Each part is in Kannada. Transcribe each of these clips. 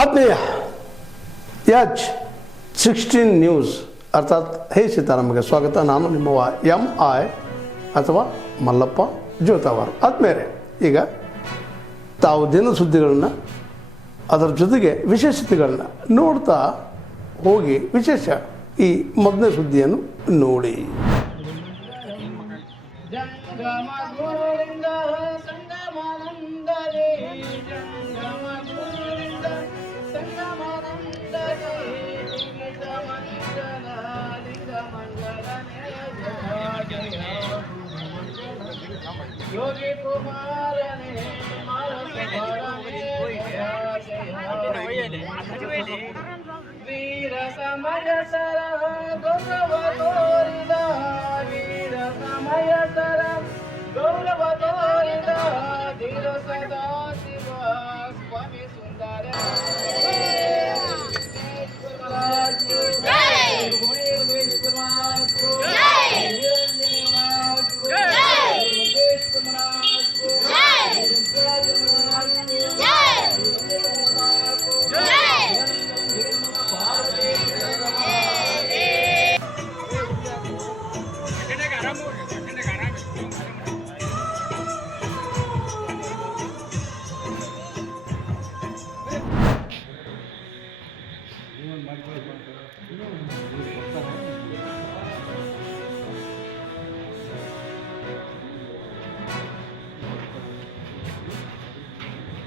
ಆತ್ಮೀಯ H16 ನ್ಯೂಸ್ ಅರ್ಥಾತ್ ಹೇ ಸೀತಾರಾಮಗೆ ಸ್ವಾಗತ. ನಾನು ನಿಮ್ಮವ MI ಅಥವಾ ಮಲ್ಲಪ್ಪ ಜೋತಾವಾರ್. ಆದ್ಮೇಲೆ ಈಗ ತಾವು ದಿನ ಸುದ್ದಿಗಳನ್ನ ಅದರ ಜೊತೆಗೆ ವಿಶೇಷತೆಗಳನ್ನ ನೋಡ್ತಾ ಹೋಗಿ ವಿಶೇಷ ಈ ಮೊದಲನೇ ಸುದ್ದಿಯನ್ನು ನೋಡಿ. ಯೋಗಿ ಕುಮಾರನೇ ವೀರ ಸಮಯ ಸರ ಗೌರವ ತೋರಿದ ವೀರ ಸಮಯ ಸರ ಗೌರವ ತೋರಿದ ಧೀರ ಸದಾ ಶಿವ ಸ್ವಾಮಿ ಸುಂದರ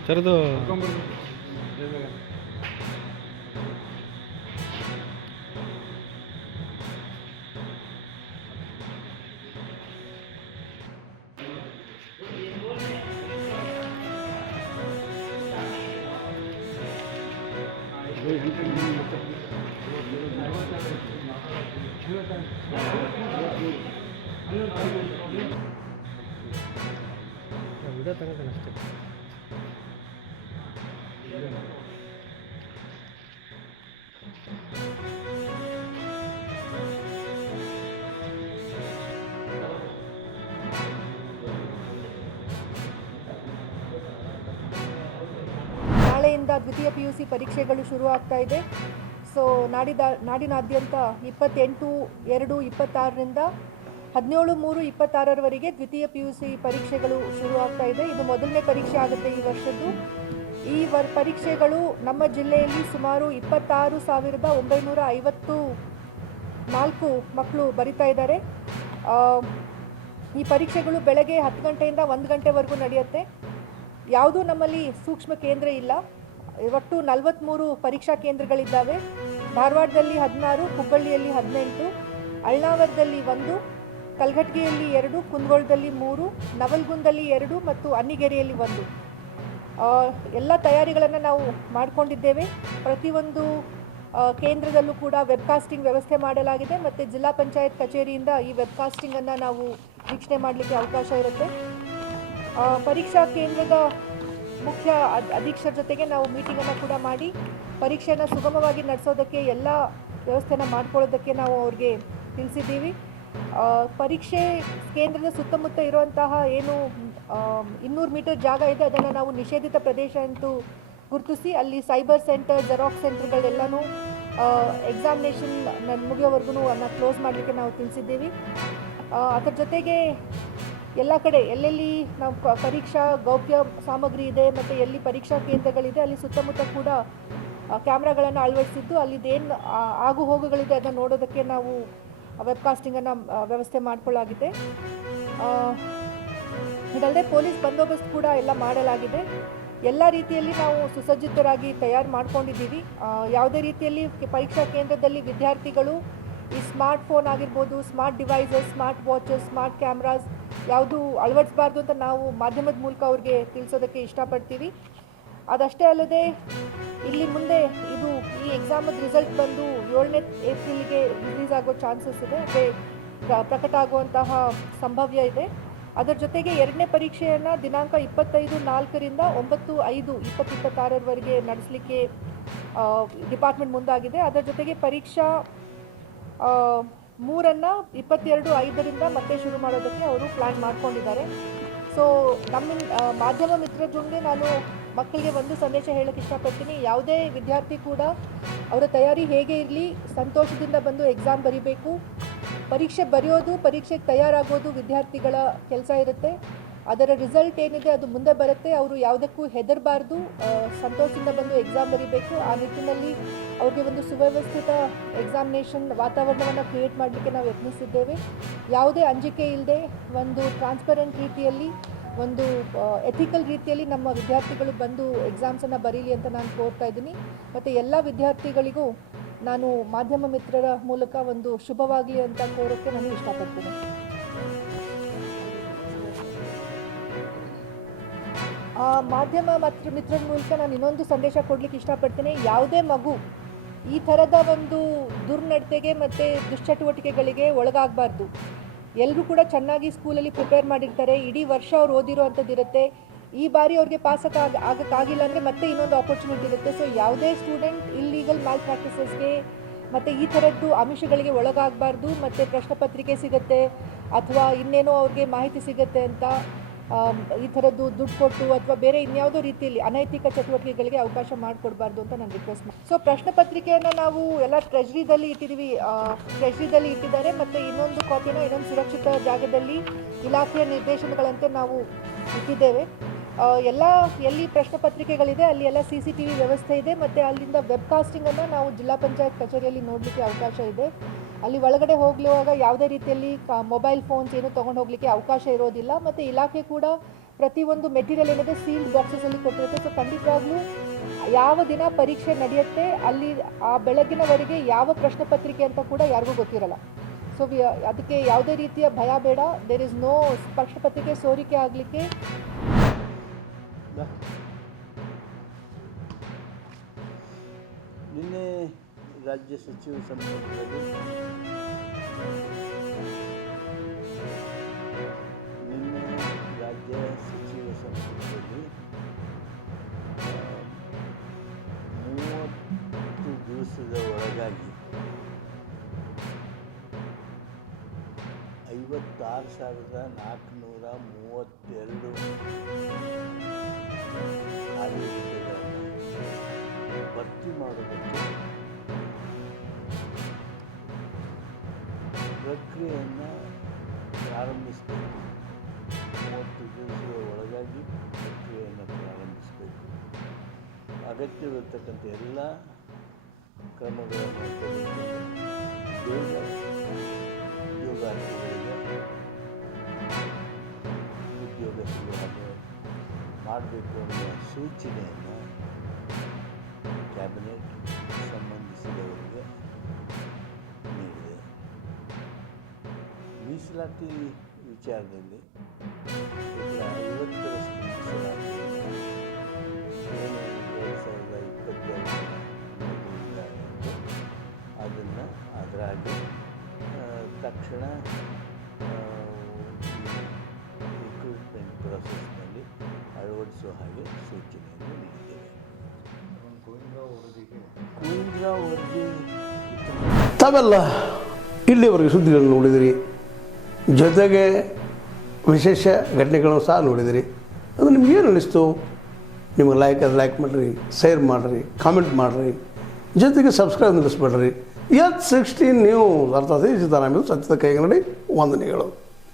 ಸರದು ವಿಡಿಯೋ ತಗೋತಾನೆ ಅಷ್ಟೇ. ನಾಳೆಯಿಂದ ದ್ವಿತೀಯ PUC ಪರೀಕ್ಷೆಗಳು ಶುರು ಆಗ್ತಾ ಇದೆ. ಸೊ ನಾಡಿನಾದ್ಯಂತ 28/2/26ರಿಂದ 17/3/26ರವರೆಗೆ ದ್ವಿತೀಯ PUC ಪರೀಕ್ಷೆಗಳು ಶುರು ಆಗ್ತಾ ಇದೆ. ಇದು ಮೊದಲನೇ ಪರೀಕ್ಷೆ ಆಗುತ್ತೆ ಈ ವರ್ಷದ್ದು. ಈ ಪರೀಕ್ಷೆಗಳು ನಮ್ಮ ಜಿಲ್ಲೆಯಲ್ಲಿ ಸುಮಾರು 26,954 ಮಕ್ಕಳು ಬರಿತಾ ಇದ್ದಾರೆ. ಈ ಪರೀಕ್ಷೆಗಳು ಬೆಳಗ್ಗೆ 10 ಗಂಟೆಯಿಂದ 1 ಗಂಟೆವರೆಗೂ ನಡೆಯುತ್ತೆ. ಯಾವುದೂ ನಮ್ಮಲ್ಲಿ ಸೂಕ್ಷ್ಮ ಕೇಂದ್ರ ಇಲ್ಲ. ಒಟ್ಟು 43 ಪರೀಕ್ಷಾ ಕೇಂದ್ರಗಳಿದ್ದಾವೆ. ಧಾರವಾಡದಲ್ಲಿ 16, ಹುಬ್ಬಳ್ಳಿಯಲ್ಲಿ 18, ಅಳ್ನಾವರದಲ್ಲಿ 1, ಕಲಘಟಗಿಯಲ್ಲಿ 2, ಕುಂದಗೋಳದಲ್ಲಿ 3, ನವಲಗುಂದಲ್ಲಿ 2 ಮತ್ತು ಅನ್ನಿಗೇರಿಯಲ್ಲಿ 1. ಎಲ್ಲ ತಯಾರಿಗಳನ್ನು ನಾವು ಮಾಡಿಕೊಂಡಿದ್ದೇವೆ. ಪ್ರತಿಯೊಂದು ಕೇಂದ್ರದಲ್ಲೂ ಕೂಡ ವೆಬ್ಕಾಸ್ಟಿಂಗ್ ವ್ಯವಸ್ಥೆ ಮಾಡಲಾಗಿದೆ ಮತ್ತು ಜಿಲ್ಲಾ ಪಂಚಾಯತ್ ಕಚೇರಿಯಿಂದ ಈ ವೆಬ್ಕಾಸ್ಟಿಂಗನ್ನು ನಾವು ವೀಕ್ಷಣೆ ಮಾಡಲಿಕ್ಕೆ ಅವಕಾಶ ಇರುತ್ತೆ. ಪರೀಕ್ಷಾ ಕೇಂದ್ರದ ಮುಖ್ಯ ಅಧೀಕ್ಷರ ಜೊತೆಗೆ ನಾವು ಮೀಟಿಂಗನ್ನು ಕೂಡ ಮಾಡಿ ಪರೀಕ್ಷೆಯನ್ನು ಸುಗಮವಾಗಿ ನಡೆಸೋದಕ್ಕೆ ಎಲ್ಲ ವ್ಯವಸ್ಥೆನ ಮಾಡ್ಕೊಳ್ಳೋದಕ್ಕೆ ನಾವು ಅವ್ರಿಗೆ ತಿಳಿಸಿದ್ದೀವಿ. ಪರೀಕ್ಷೆ ಕೇಂದ್ರದ ಸುತ್ತಮುತ್ತ ಇರುವಂತಹ ಏನು 200 ಮೀಟರ್ ಜಾಗ ಇದೆ ಅದನ್ನು ನಾವು ನಿಷೇಧಿತ ಪ್ರದೇಶ ಅಂತೂ ಗುರುತಿಸಿ ಅಲ್ಲಿ ಸೈಬರ್ ಸೆಂಟರ್, ಜೆರಾಕ್ಸ್ ಸೆಂಟರ್ಗಳೆಲ್ಲನೂ ಎಕ್ಸಾಮಿನೇಷನ್ ಮುಗಿಯೋವರೆಗೂ ಅದನ್ನು ಕ್ಲೋಸ್ ಮಾಡಲಿಕ್ಕೆ ನಾವು ತಿಳಿಸಿದ್ದೀವಿ. ಅದರ ಜೊತೆಗೆ ಎಲ್ಲ ಕಡೆ ಎಲ್ಲೆಲ್ಲಿ ನಾವು ಪರೀಕ್ಷಾ ಗೌಪ್ಯ ಸಾಮಗ್ರಿ ಇದೆ ಮತ್ತು ಎಲ್ಲಿ ಪರೀಕ್ಷಾ ಕೇಂದ್ರಗಳಿದೆ ಅಲ್ಲಿ ಸುತ್ತಮುತ್ತ ಕೂಡ ಕ್ಯಾಮ್ರಾಗಳನ್ನು ಅಳವಡಿಸಿದ್ದು ಅಲ್ಲಿದ್ದೇನು ಆಗು ಹೋಗುಗಳಿದೆ ಅದನ್ನು ನೋಡೋದಕ್ಕೆ ನಾವು ವೆಬ್ಕಾಸ್ಟಿಂಗನ್ನು ವ್ಯವಸ್ಥೆ ಮಾಡಿಕೊಳ್ಳಲಾಗಿದೆ. ಇದಲ್ಲದೆ ಪೊಲೀಸ್ ಬಂದೋಬಸ್ತ್ ಕೂಡ ಎಲ್ಲ ಮಾಡಲಾಗಿದೆ. ಎಲ್ಲ ರೀತಿಯಲ್ಲಿ ನಾವು ಸುಸಜ್ಜಿತರಾಗಿ ತಯಾರು ಮಾಡ್ಕೊಂಡಿದ್ದೀವಿ. ಯಾವುದೇ ರೀತಿಯಲ್ಲಿ ಪರೀಕ್ಷಾ ಕೇಂದ್ರದಲ್ಲಿ ವಿದ್ಯಾರ್ಥಿಗಳು ಈ ಸ್ಮಾರ್ಟ್ ಫೋನ್ ಆಗಿರ್ಬೋದು, smart devices, smart watches, smart cameras ಯಾವುದು ಅಳವಡಿಸಬಾರ್ದು ಅಂತ ನಾವು ಮಾಧ್ಯಮದ ಮೂಲಕ ಅವ್ರಿಗೆ ತಿಳಿಸೋದಕ್ಕೆ ಇಷ್ಟಪಡ್ತೀವಿ. ಅದಷ್ಟೇ ಅಲ್ಲದೆ ಇಲ್ಲಿ ಮುಂದೆ ಈ ಎಕ್ಸಾಮದ ರಿಸಲ್ಟ್ ಬಂದು 7ನೇ ಏಪ್ರಿಲ್ಗೆ ರಿಲೀಸ್ ಆಗೋ ಚಾನ್ಸಸ್ ಇದೆ, ಪ್ರಕಟ ಆಗುವಂತಹ ಸಂಭವ್ಯ ಇದೆ. ಅದರ ಜೊತೆಗೆ 2ನೇ ಪರೀಕ್ಷೆಯನ್ನು ದಿನಾಂಕ 25/4ರಿಂದ 9/5/2026ರವರೆಗೆ ನಡೆಸಲಿಕ್ಕೆ ಡಿಪಾರ್ಟ್ಮೆಂಟ್ ಮುಂದಾಗಿದೆ. ಅದರ ಜೊತೆಗೆ ಪರೀಕ್ಷಾ 3ಅನ್ನು 22/5ರಿಂದ ಮತ್ತೆ ಶುರು ಮಾಡೋದಕ್ಕೆ ಅವರು ಪ್ಲ್ಯಾನ್ ಮಾಡ್ಕೊಂಡಿದ್ದಾರೆ. ಸೊ ನಮ್ಮ ಮಾಧ್ಯಮ ಮಿತ್ರರ ಜೊತೆ ನಾನು ಮಕ್ಕಳಿಗೆ ಒಂದು ಸಂದೇಶ ಹೇಳಕ್ಕೆ ಇಷ್ಟಪಡ್ತೀನಿ. ಯಾವುದೇ ವಿದ್ಯಾರ್ಥಿ ಕೂಡ ಅವರ ತಯಾರಿ ಹೇಗೆ ಇರಲಿ, ಸಂತೋಷದಿಂದ ಬಂದು ಎಕ್ಸಾಮ್ ಬರೀಬೇಕು. ಪರೀಕ್ಷೆ ಬರೆಯೋದು, ಪರೀಕ್ಷೆಗೆ ತಯಾರಾಗೋದು ವಿದ್ಯಾರ್ಥಿಗಳ ಕೆಲಸ ಇರುತ್ತೆ. ಅದರ ರಿಸಲ್ಟ್ ಏನಿದೆ ಅದು ಮುಂದೆ ಬರುತ್ತೆ. ಅವರು ಯಾವುದಕ್ಕೂ ಹೆದರಬಾರ್ದು, ಸಂತೋಷದಿಂದ ಬಂದು ಎಕ್ಸಾಮ್ ಬರೀಬೇಕು. ಆ ನಿಟ್ಟಿನಲ್ಲಿ ಅವ್ರಿಗೆ ಒಂದು ಸುವ್ಯವಸ್ಥಿತ ಎಕ್ಸಾಮಿನೇಷನ್ ವಾತಾವರಣವನ್ನು ಕ್ರಿಯೇಟ್ ಮಾಡಲಿಕ್ಕೆ ನಾವು ಯತ್ನಿಸಿದ್ದೇವೆ. ಯಾವುದೇ ಅಂಜಿಕೆ ಇಲ್ಲದೆ ಒಂದು ಟ್ರಾನ್ಸ್ಪರೆಂಟ್ ರೀತಿಯಲ್ಲಿ, ಒಂದು ಎಥಿಕಲ್ ರೀತಿಯಲ್ಲಿ ನಮ್ಮ ವಿದ್ಯಾರ್ಥಿಗಳು ಬಂದು ಎಕ್ಸಾಮ್ಸನ್ನು ಬರೀಲಿ ಅಂತ ನಾನು ಕೋರ್ತಾ ಇದ್ದೀನಿ. ಮತ್ತು ಎಲ್ಲ ವಿದ್ಯಾರ್ಥಿಗಳಿಗೂ ನಾನು ಮಾಧ್ಯಮ ಮಿತ್ರರ ಮೂಲಕ ಒಂದು ಶುಭವಾಗಲಿ ಅಂತ ಕೋರೋಕ್ಕೆ ನಾನು ಇಷ್ಟಪಡ್ತೀನಿ. ಮಾಧ್ಯಮ ಮಿತ್ರರ ಮೂಲಕ ನಾನು ಇನ್ನೊಂದು ಸಂದೇಶ ಕೊಡಲಿಕ್ಕೆ ಇಷ್ಟಪಡ್ತೀನಿ. ಯಾವುದೇ ಮಗು ಈ ಥರದ ಒಂದು ದುರ್ನಡತೆಗೆ ಮತ್ತು ದುಶ್ಚಟುವಟಿಕೆಗಳಿಗೆ ಒಳಗಾಗಬಾರ್ದು. ಎಲ್ಲರೂ ಕೂಡ ಚೆನ್ನಾಗಿ ಸ್ಕೂಲಲ್ಲಿ ಪ್ರಿಪೇರ್ ಮಾಡಿರ್ತಾರೆ, ಇಡೀ ವರ್ಷ ಅವ್ರು ಓದಿರೋ ಅಂಥದ್ದಿರುತ್ತೆ. ಈ ಬಾರಿ ಅವ್ರಿಗೆ ಆಗಕ್ಕಾಗಿಲ್ಲ ಅಂದರೆ ಮತ್ತೆ ಇನ್ನೊಂದು ಆಪರ್ಚುನಿಟಿ ಇರುತ್ತೆ. ಸೊ ಯಾವುದೇ ಸ್ಟೂಡೆಂಟ್ ಇಲ್ಲೀಗಲ್ ಮ್ಯಾಲ್ ಪ್ರಾಕ್ಟೀಸಸ್ಗೆ ಮತ್ತು ಈ ಥರದ್ದು ಆಮಿಷಗಳಿಗೆ ಒಳಗಾಗಬಾರ್ದು. ಮತ್ತು ಪ್ರಶ್ನೆ ಪತ್ರಿಕೆ ಸಿಗುತ್ತೆ ಅಥವಾ ಇನ್ನೇನೋ ಅವ್ರಿಗೆ ಮಾಹಿತಿ ಸಿಗುತ್ತೆ ಅಂತ ಈ ಥರದ್ದು ದುಡ್ಡು ಕೊಟ್ಟು ಅಥವಾ ಬೇರೆ ಇನ್ಯಾವುದೋ ರೀತಿಯಲ್ಲಿ ಅನೈತಿಕ ಚಟುವಟಿಕೆಗಳಿಗೆ ಅವಕಾಶ ಮಾಡಿಕೊಡ್ಬಾರ್ದು ಅಂತ ನಾನು ರಿಕ್ವೆಸ್ಟ್ ಮಾಡಿ. ಸೊ ಪ್ರಶ್ನೆ ಪತ್ರಿಕೆಯನ್ನು ನಾವು ಎಲ್ಲ ಟ್ರೆಜರಿದಲ್ಲಿ ಇಟ್ಟಿದ್ದಾರೆ. ಮತ್ತು ಇನ್ನೊಂದು ಕಾಪಿನ ಇನ್ನೊಂದು ಸುರಕ್ಷಿತ ಜಾಗದಲ್ಲಿ ಇಲಾಖೆಯ ನಿರ್ದೇಶನಗಳಂತೆ ನಾವು ಇಟ್ಟಿದ್ದೇವೆ. ಎಲ್ಲಿ ಪ್ರಶ್ನೆ ಪತ್ರಿಕೆಗಳಿದೆ ಅಲ್ಲಿ ಎಲ್ಲ CCTV ವ್ಯವಸ್ಥೆ ಇದೆ. ಮತ್ತು ಅಲ್ಲಿಂದ ವೆಬ್ಕಾಸ್ಟಿಂಗನ್ನು ನಾವು ಜಿಲ್ಲಾ ಪಂಚಾಯತ್ ಕಚೇರಿಯಲ್ಲಿ ನೋಡಲಿಕ್ಕೆ ಅವಕಾಶ ಇದೆ. ಅಲ್ಲಿ ಒಳಗಡೆ ಹೋಗುವಾಗ ಯಾವುದೇ ರೀತಿಯಲ್ಲಿ ಮೊಬೈಲ್ ಫೋನ್ಸ್ ಏನು ತೊಗೊಂಡು ಹೋಗಲಿಕ್ಕೆ ಅವಕಾಶ ಇರೋದಿಲ್ಲ. ಮತ್ತು ಇಲಾಖೆ ಕೂಡ ಪ್ರತಿಯೊಂದು ಮೆಟೀರಿಯಲ್ ಏನಿದೆ ಸೀಲ್ಡ್ ಬಾಕ್ಸಸಲ್ಲಿ ಕೊಟ್ಟಿರುತ್ತೆ. ಸೊ ಖಂಡಿತವಾಗ್ಲೂ ಯಾವ ದಿನ ಪರೀಕ್ಷೆ ನಡೆಯುತ್ತೆ ಅಲ್ಲಿ ಆ ಬೆಳಗ್ಗಿನವರೆಗೆ ಯಾವ ಪ್ರಶ್ನೆ ಪತ್ರಿಕೆ ಅಂತ ಕೂಡ ಯಾರಿಗೂ ಗೊತ್ತಿರಲ್ಲ. ಸೊ ಅದಕ್ಕೆ ಯಾವುದೇ ರೀತಿಯ ಭಯ ಬೇಡ. ದೇರ್ ಇಸ್ ನೋ ಪ್ರಶ್ನೆ ಪತ್ರಿಕೆ ಸೋರಿಕೆ ಆಗಲಿಕ್ಕೆ. ನಿನ್ನೆ ರಾಜ್ಯ ಸಚಿವ ಸಂಪುಟದಲ್ಲಿ ಮೂವತ್ತು ದಿವಸದ ಒಳಗಾಗಿ 56,432 ಖಾಲಿ ಹುದ್ದೆಗಳನ್ನು ಭರ್ತಿ ಮಾಡೋದಕ್ಕೆ ಪ್ರಕ್ರಿಯೆಯನ್ನು ಪ್ರಾರಂಭಿಸಬೇಕು. 30 ದಿವಸದ ಒಳಗಾಗಿ ಪ್ರಕ್ರಿಯೆಯನ್ನು ಪ್ರಾರಂಭಿಸಬೇಕು. ಅಗತ್ಯವಿರತಕ್ಕಂಥ ಎಲ್ಲ ಕ್ರಮಗಳನ್ನು ತೆಗೆದುಕೊಂಡು ಬೇಗ ಉದ್ಯೋಗಾರ್ಥಿಗಳಿಗೆ ಉದ್ಯೋಗ ಸಿಗುವ ಹಾಗೆ ಮಾಡಬೇಕು ಅನ್ನುವ ಸೂಚನೆಯನ್ನು ಕ್ಯಾಬಿನೆಟ್ ಸಂಬಂಧಿಸಿದವರಿಗೆ ನೀಡಿದೆ. ಮೀಸಲಾತಿ ವಿಚಾರದಲ್ಲಿ 50ರಷ್ಟು ಮೀಸಲಾತಿಯನ್ನು ಏನು 2022 ಅದನ್ನು ಅದರಾಗಿ ತಕ್ಷಣ ರಿಕ್ರೂಟ್ಮೆಂಟ್ ಪ್ರೊಸೆಸ್ನಲ್ಲಿ ಅಳವಡಿಸುವ ಹಾಗೆ ಸೂಚನೆಯನ್ನು ನೀಡಿದ್ದೇವೆ. ಕುಂದ್ರಾ ವರದಿ ತಾವೆಲ್ಲ ಇಲ್ಲಿವರೆಗೆ ಸುದ್ದಿಗಳನ್ನು ನೋಡಿದಿರಿ, ಜೊತೆಗೆ ವಿಶೇಷ ಘಟನೆಗಳನ್ನು ಸಹ ನೋಡಿದಿರಿ. ಅದು ನಿಮಗೇನು ಅನ್ನಿಸ್ತು? ನಿಮಗೆ ಲೈಕ್ ಮಾಡಿರಿ, ಶೇರ್ ಮಾಡಿರಿ, ಕಾಮೆಂಟ್ ಮಾಡಿರಿ, ಜೊತೆಗೆ ಸಬ್ಸ್ಕ್ರೈಬ್ ನಿಲ್ಲಿಸ್ಬೇಡ್ರಿ. H16 ನ್ಯೂಸ್ ಅರ್ಥಾತ್ ಸೀತಾರಾಮ ಸತ್ಯದ ಕೈಗನ್ನಡಿ ವಂದನೆಗಳು.